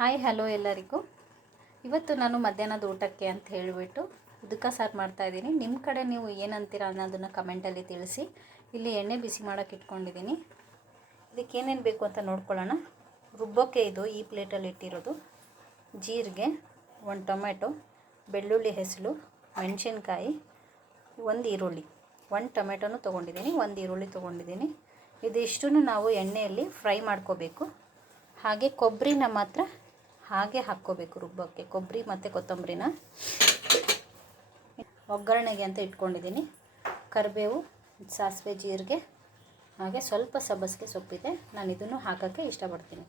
Hi, hello ಎಲ್ಲರಿಗೂ. ಇವತ್ತು ನಾನು ಮಧ್ಯಾಹ್ನದ ಊಟಕ್ಕೆ ಅಂತ ಹೇಳಿಬಿಟ್ಟು ಉದಕ ಸಾರು ಮಾಡ್ತಾಯಿದ್ದೀನಿ ನಿಮ್ಮ ಕಡೆ ನೀವು ಏನಂತೀರ ಅನ್ನೋದನ್ನು ಕಮೆಂಟಲ್ಲಿ ತಿಳಿಸಿ. ಇಲ್ಲಿ ಎಣ್ಣೆ ಬಿಸಿ ಮಾಡೋಕ್ಕೆ ಇಟ್ಕೊಂಡಿದ್ದೀನಿ. ಇದಕ್ಕೆ ಏನೇನು ಬೇಕು ಅಂತ ನೋಡ್ಕೊಳ್ಳೋಣ. ರುಬ್ಬೋಕೆ ಇದು ಈ ಪ್ಲೇಟಲ್ಲಿ ಇಟ್ಟಿರೋದು. ಜೀರಿಗೆ, ಒಂದು ಟೊಮೆಟೊ ಬೆಳ್ಳುಳ್ಳಿ ಹೆಸರು ಮೆಣಸಿನ್ಕಾಯಿ, ಒಂದು ಈರುಳ್ಳಿ. ಒಂದು ಟೊಮೆಟೊನೂ ತೊಗೊಂಡಿದ್ದೀನಿ, ಒಂದು ಈರುಳ್ಳಿ ತೊಗೊಂಡಿದ್ದೀನಿ. ಇದಿಷ್ಟು ನಾವು ಎಣ್ಣೆಯಲ್ಲಿ ಫ್ರೈ ಮಾಡ್ಕೋಬೇಕು. ಹಾಗೆ ಕೊಬ್ಬರಿನ ಮಾತ್ರ ಹಾಗೆ ಹಾಕ್ಕೋಬೇಕು ರುಬ್ಬೋಕ್ಕೆ. ಕೊಬ್ಬರಿ ಮತ್ತು ಕೊತ್ತಂಬರಿನ. ಒಗ್ಗರಣೆಗೆ ಅಂತ ಇಟ್ಕೊಂಡಿದ್ದೀನಿ. ಕರಿಬೇವು, ಸಾಸಿವೆ, ಜೀರಿಗೆ, ಹಾಗೆ ಸ್ವಲ್ಪ ಸಬ್ಬಸಿಗೆ ಸೊಪ್ಪಿದೆ. ನಾನು ಇದನ್ನು ಹಾಕೋಕ್ಕೆ ಇಷ್ಟಪಡ್ತೀನಿ.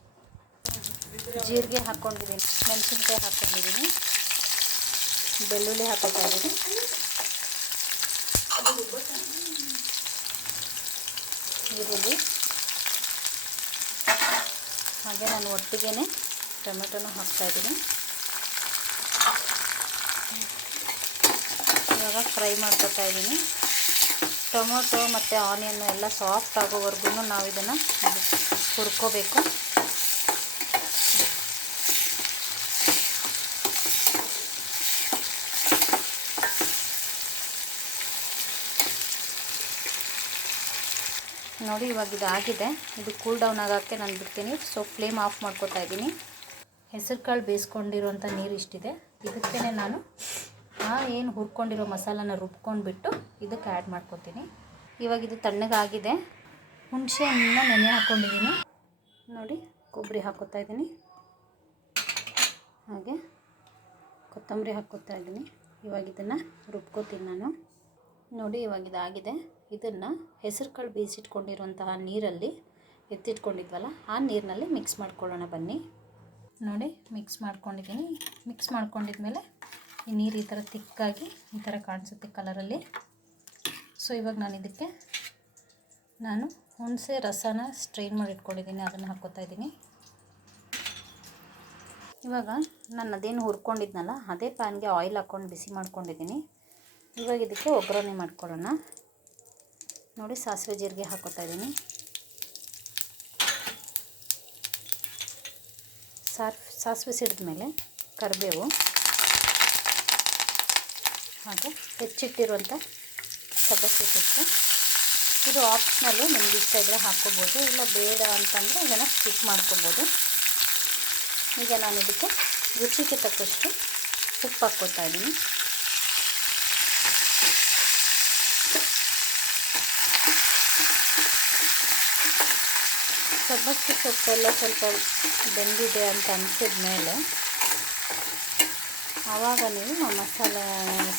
ಜೀರಿಗೆ ಹಾಕ್ಕೊಂಡಿದ್ದೀನಿ. ಮೆಣಸಿನ್ಕಾಯಿ ಹಾಕ್ಕೊಂಡಿದ್ದೀನಿ. ಬೆಳ್ಳುಳ್ಳಿ ಹಾಕೋತಾ ಇದ್ದೀನಿ ಈರುಳ್ಳಿ. ಹಾಗೆ ನಾನು ಒಟ್ಟಿಗೆ ಟೊಮೆಟೊನೂ ಹಾಕ್ತಾಯಿದ್ದೀನಿ ಇವಾಗ ಫ್ರೈ ಮಾಡ್ಕೊತಾ ಇದ್ದೀನಿ. ಟೊಮೊಟೊ ಮತ್ತು ಆನಿಯನ್ನು ಎಲ್ಲ ಸಾಫ್ಟ್ ಆಗೋವರೆಗೂ ನಾವು ಇದನ್ನು ಹುರ್ಕೋಬೇಕು. ನೋಡಿ ಇವಾಗ ಇದು ಆಗಿದೆ ಇದು ಕೂಲ್ ಡೌನ್ ಆಗೋಕ್ಕೆ ನಾನು ಬಿಡ್ತೀನಿ. ಸೊ ಫ್ಲೇಮ್ ಆಫ್ ಮಾಡ್ಕೋತಾ ಇದ್ದೀನಿ. ಹೆಸರು ಕಾಳು ಬೇಯಿಸ್ಕೊಂಡಿರೋಂಥ ನೀರು ಇಷ್ಟಿದೆ. ಇದಕ್ಕೇ ನಾನು ಆ ಏನು ಹುರ್ಕೊಂಡಿರೋ ಮಸಾಲಾನ ರುಬ್ಕೊಂಡ್ಬಿಟ್ಟು ಇದಕ್ಕೆ ಆ್ಯಡ್ ಮಾಡ್ಕೊತೀನಿ. ಇವಾಗ ಇದು ತಣ್ಣಗಾಗಿದೆ. ಹುಣಸೆ ಹಣ್ಣನ್ನ ನೆನೆ ಹಾಕ್ಕೊಂಡಿದ್ದೀನಿ ನೋಡಿ, ಕೊಬ್ಬರಿ ಹಾಕೋತಾ ಇದ್ದೀನಿ. ಹಾಗೆ ಕೊತ್ತಂಬರಿ ಹಾಕ್ಕೋತಾ ಇದ್ದೀನಿ. ಇವಾಗ ಇದನ್ನು ರುಬ್ಕೋತೀನಿ ನಾನು. ನೋಡಿ, ಇವಾಗ ಇದಾಗಿದೆ. ಇದನ್ನು ಹೆಸರು ಕಾಳು ಬೇಯಿಸಿಟ್ಕೊಂಡಿರುವಂತಹ ನೀರಲ್ಲಿ ಎತ್ತಿಟ್ಕೊಂಡಿದ್ವಲ್ಲ, ಆ ನೀರಿನಲ್ಲಿ ಮಿಕ್ಸ್ ಮಾಡ್ಕೊಳ್ಳೋಣ ಬನ್ನಿ. ನೋಡಿ ಮಿಕ್ಸ್ ಮಾಡ್ಕೊಂಡಿದ್ದೀನಿ. ಮಿಕ್ಸ್ ಮಾಡ್ಕೊಂಡಿದ್ಮೇಲೆ ಈ ನೀರು ಈ ಥರ ತಿಕ್ಕಾಗಿ ಈ ಥರ ಕಾಣಿಸುತ್ತೆ ಕಲರಲ್ಲಿ ಸೊ ಇವಾಗ ನಾನು ಇದಕ್ಕೆ ನಾನು ಹುಣಸೆ ರಸನ ಸ್ಟ್ರೈನ್ ಮಾಡಿ ಇಟ್ಕೊಂಡಿದ್ದೀನಿ. ಅದನ್ನು ಹಾಕೋತಾ ಇದ್ದೀನಿ. ಇವಾಗ ನಾನು ಅದೇನು ಹುರ್ಕೊಂಡಿದ್ನಲ್ಲ, ಅದೇ ಪ್ಯಾನ್ಗೆ ಆಯಿಲ್ ಹಾಕ್ಕೊಂಡು ಬಿಸಿ ಮಾಡ್ಕೊಂಡಿದ್ದೀನಿ. ಇವಾಗ ಇದಕ್ಕೆ ಒಗ್ಗರಣೆ ಮಾಡ್ಕೊಳ್ಳೋಣ. ನೋಡಿ ಸಾಸಿವೆ ಜೀರಿಗೆ ಹಾಕೋತಾ ಇದ್ದೀನಿ ಸಾರ್ ಸಾಸಿವೆ ಸಿಡಿದ ಮೇಲೆ ಕರಿಬೇವು ಹಾಗೆ ಹೆಚ್ಚಿಟ್ಟಿರುವಂಥ ಸಬ್ಬಸಿಗೆ ಸೊಪ್ಪು. ಇದು ಆಪ್ಷನಲ್ಲು ನಿಮ್ಗೆ ಇಷ್ಟ ಇದ್ದರೆ ಹಾಕ್ಕೋಬೋದು, ಇಲ್ಲ ಬೇಡ ಅಂತಂದರೆ ಇದನ್ನು ಸ್ಕಿಪ್ ಮಾಡ್ಕೋಬೋದು. ಈಗ ನಾನು ಇದಕ್ಕೆ ರುಚಿಗೆ ತಕ್ಕಷ್ಟು ಉಪ್ಪು ಹಾಕ್ಕೋತಾ ಇದ್ದೀನಿ. ಸಬ್ಬಕ್ಕಿ ಸೊಪ್ಪೆಲ್ಲ ಸ್ವಲ್ಪ ಬೆಂದಿದೆ ಅಂತ ಅನಿಸಿದ ಮೇಲೆ ಆವಾಗ ನೀವು ಮಸಾಲೆ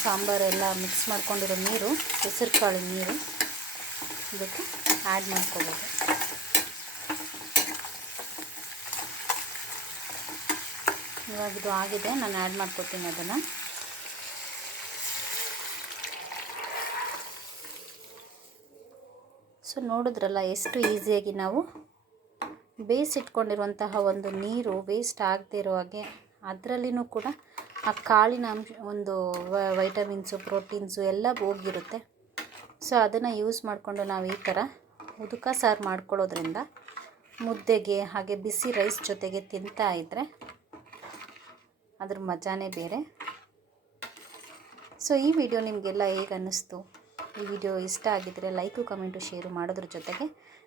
ಸಾಂಬಾರೆಲ್ಲ ಮಿಕ್ಸ್ ಮಾಡ್ಕೊಂಡಿರೋ ನೀರು ಹೆಸರು ಕಾಳು ನೀರು ಇದಕ್ಕೆ ಆ್ಯಡ್ ಮಾಡ್ಕೋಬೋದು. ಇವಾಗ ಇದು ಆಗಿದೆ, ನಾನು ಆ್ಯಡ್ ಮಾಡ್ಕೊತೀನಿ ಅದನ್ನು. ಸೊ ನೋಡಿದ್ರಲ್ಲ ಎಷ್ಟು ಈಸಿಯಾಗಿ ನಾವು ಬೇಯಿಸಿಟ್ಕೊಂಡಿರುವಂತಹ ಒಂದು ನೀರು ವೇಸ್ಟ್ ಆಗದೇ ಇರೋ ಹಾಗೆ ಅದರಲ್ಲಿನೂ ಕೂಡ ಆ ಕಾಳಿನ ಅಂಶ, ಒಂದು ವೈಟಮಿನ್ಸು ಪ್ರೋಟೀನ್ಸು ಎಲ್ಲ ಹೋಗಿರುತ್ತೆ. ಸೊ ಅದನ್ನು ಯೂಸ್ ಮಾಡಿಕೊಂಡು ನಾವು ಈ ಥರ ಉದುಕ ಸಾರು ಮಾಡ್ಕೊಳ್ಳೋದ್ರಿಂದ ಮುದ್ದೆಗೆ ಹಾಗೆ ಬಿಸಿ ರೈಸ್ ಜೊತೆಗೆ ತಿಂತಾ ಇದ್ದರೆ ಅದ್ರ ಮಜಾನೇ ಬೇರೆ. ಸೊ ಈ ವಿಡಿಯೋ ನಿಮಗೆಲ್ಲ ಹೇಗೆ ಅನ್ನಿಸ್ತು? ಈ ವಿಡಿಯೋ ಇಷ್ಟ ಆಗಿದ್ದರೆ ಲೈಕು ಕಮೆಂಟು ಶೇರು ಮಾಡೋದ್ರ ಜೊತೆಗೆ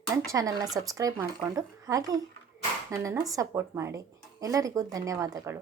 ನನ್ನ ಚಾನಲ್ನ ಸಬ್ಸ್ಕ್ರೈಬ್ ಮಾಡಿಕೊಂಡು ಹಾಗೆ ನನ್ನನ್ನು ಸಪೋರ್ಟ್ ಮಾಡಿ. ಎಲ್ಲರಿಗೂ ಧನ್ಯವಾದಗಳು.